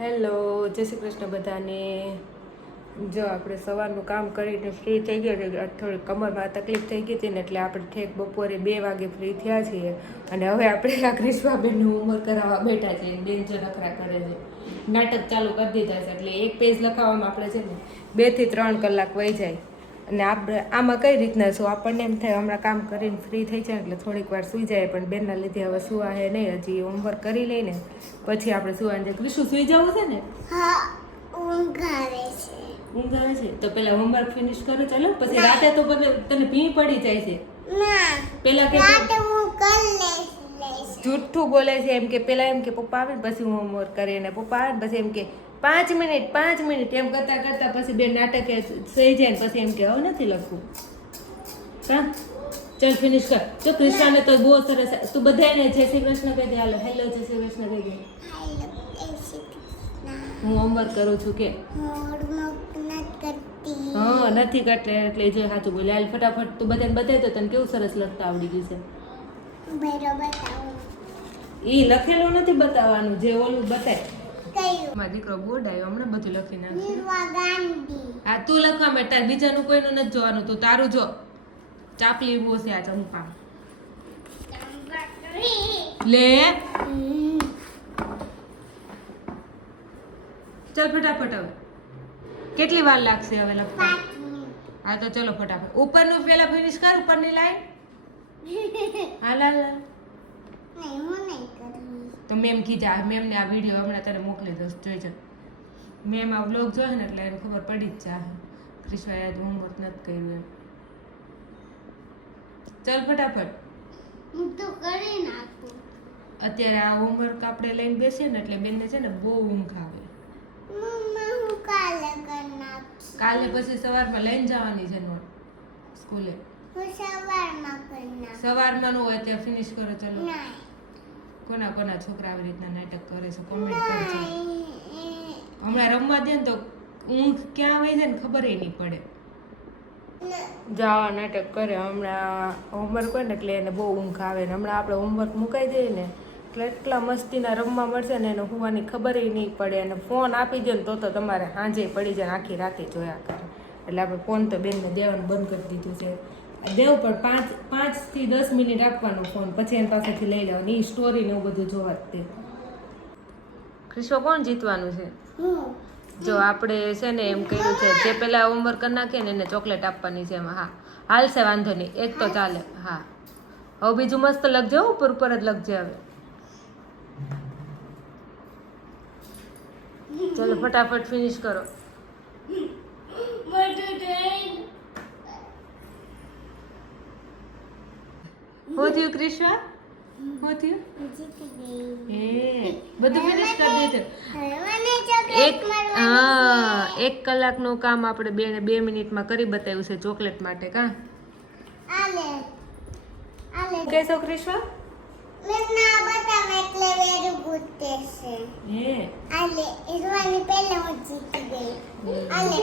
Hello, જય શ્રી કૃષ્ણ બધાને. જો આપણે સવારનું કામ કરીને ફ્રી થઈ ગયા છે. થોડી કમરમાં તકલીફ થઈ ગઈ હતી ને એટલે આપણે ઠેક બપોરે 2 વાગે ફ્રી થયા છીએ. અને હવે આપણે આ ક્રિશ્વાબેનનું હોમવર્ક કરાવવા બેઠા છીએ. બેન જો નખરા કરે છે, નાટક ચાલુ કરી દીધા છે. એટલે એક પેજ લખાવવામાં આપણે છે ને 2 થી 3 કલાક વહી જાય. અને આપણે આમાં કઈ રીતના શું આપણને એમ થાય હમણાં કામ કરીને ફ્રી થઈ જાય એટલે થોડીક વાર સૂઈ જાય, પણ બેનના લીધે હવે સુવા હે નહીં. હજી હોમવર્ક કરી લઈને પછી આપણે સુવાની જાય. ક્રિશુ સુઈ જવું છે ને? હા, ઊંઘ આવે છે. ઊંઘ આવે છે તો પેલા હોમવર્ક ફિનિશ કરો ચાલો, પછી રાતે તો તને ભીંગ પડી જાય છે. ના, પેલા કે રાતે હું કરી લઈશ. જૂઠું બોલે છે. એમ કે પેલા એમ કે પપ્પા આવે ને પછી હું હોમવર્ક કરે, ને પપ્પા આવે ને પછી એમ કે 5 મિનિટ એમ કરતા કરતા પછી બે નાટકે સુઈ જાય ને પછી એમ કે હવે નથી લખવું. હા ચાલ ફિનિશ કર. જો કૃષ્ણાને તો બહુ સરસ. તું બધાને જય શ્રી કૃષ્ણ કહી દે. હાલો હેલો જય શ્રી કૃષ્ણ કહી દે. હું હોમવર્ક કરું છું કે હા નથી કરતી એટલે જો સાચું બોલે. હાલ ફટાફટ તું બધાને બતાવી તો તને કેવું સરસ લખતા આવડી ગયું છે. ઈ લખેલું નથી બતાવવાનું, જે ઓલું બતાય. મારો દીકરો બોર્ડ આવ્યો હમણાં બધું લખી નાખ્યું. હા તું લખવા માંડ, તાર બીજાનું કોઈનું નથી જોવાનું, તું તારું જો. ચાપલી બહુ છે આ ચંપા. લે ચાલ ફટાફટ. હવે કેટલી વાર લાગશે હવે લખવા? હા તો ચલો ફટાફટ. ઉપરનું પેલા ફિનિશ કર, ઉપરની લાઈન. હાલ હાલ તો મેમ કીધા, મેમને આ વિડીયો હમણાં તને મોકલી દઉં, જોઈ જા. મેમ આ વ્લોગ જોયો ને એટલે એને ખબર પડી જ જાય ક્રિશ્વાએ આજ હોમવર્ક નથી કર્યું એમ. ચાલ ફટાફટ. હું તો કરી નાખું. અત્યારે આ હોમવર્ક આપણે લઈને બેસીએ ને એટલે બેનને છે ને બહુ ઊંઘ આવે. મમ્મા હું કાલે કરી નાખું. કાલે પછી સવારમાં લઈને જવાની છે નોટ સ્કૂલે. હું સવારમાં કરી નાખું. સવારમાં નો હોય ત્યાં ફિનિશ કરો ચલો. નહીં. કોના કોના છોકરા આવી રીતના નાટક કરે છે કોમેન્ટ કરજો. હમણાં રમવા દે ને તો ઊંઘ ક્યાં આવી જાય ને ખબર નહીં પડે. જાવા નાટક કરે. હમણાં હોમવર્ક હોય ને એટલે એને બહુ ઊંઘ આવે ને હમણાં આપણે હોમવર્ક મુકાઈ દઈએ ને એટલે એટલા મસ્તીના રમવા મળશે ને એને હોવાની ખબર નહીં પડે. અને ફોન આપી દે ને તો તમારે સાંજે પડી જાય, આખી રાતે જોયા કરે. એટલે આપણે ફોન તો બેનને દેવાનું બંધ કરી દીધું છે. દેવું પણ 5 થી 10 મિનિટ આપવાનો ફોન, પછી એની પાસેથી લઈ લેવાનું. એ સ્ટોરી ને એવું બધું જોવા જ તે. ક્રિશ્વા કોણ જીતવાનું છે? જો આપણે છે ને એમ કહ્યું છે જે પેલા હોમવર્ક કરી નાખે ને એને ચોકલેટ આપવાની છે એમાં. હા હાલશે, વાંધો નહીં, એક તો ચાલે. હા હવે બીજું મસ્ત લખજો, ઉપર ઉપર જ લખજે હવે. ચલો ફટાફટ ફિનિશ કરો. શું થયું ક્રિશ્વા? શું થયું? બધું ફિનિશ કરી દીધું. હા 1 કલાકનું કામ આપણે 2 મિનિટમાં કરી બતાવ્યું છે ચોકલેટ માટે. કા કહેશો ક્રિશ્વા? મેં ના બતાવ એટલે વેરી ગુડ કહેશે. આલે ઈરવાની પહેલા હું જીતી ગઈ. આલે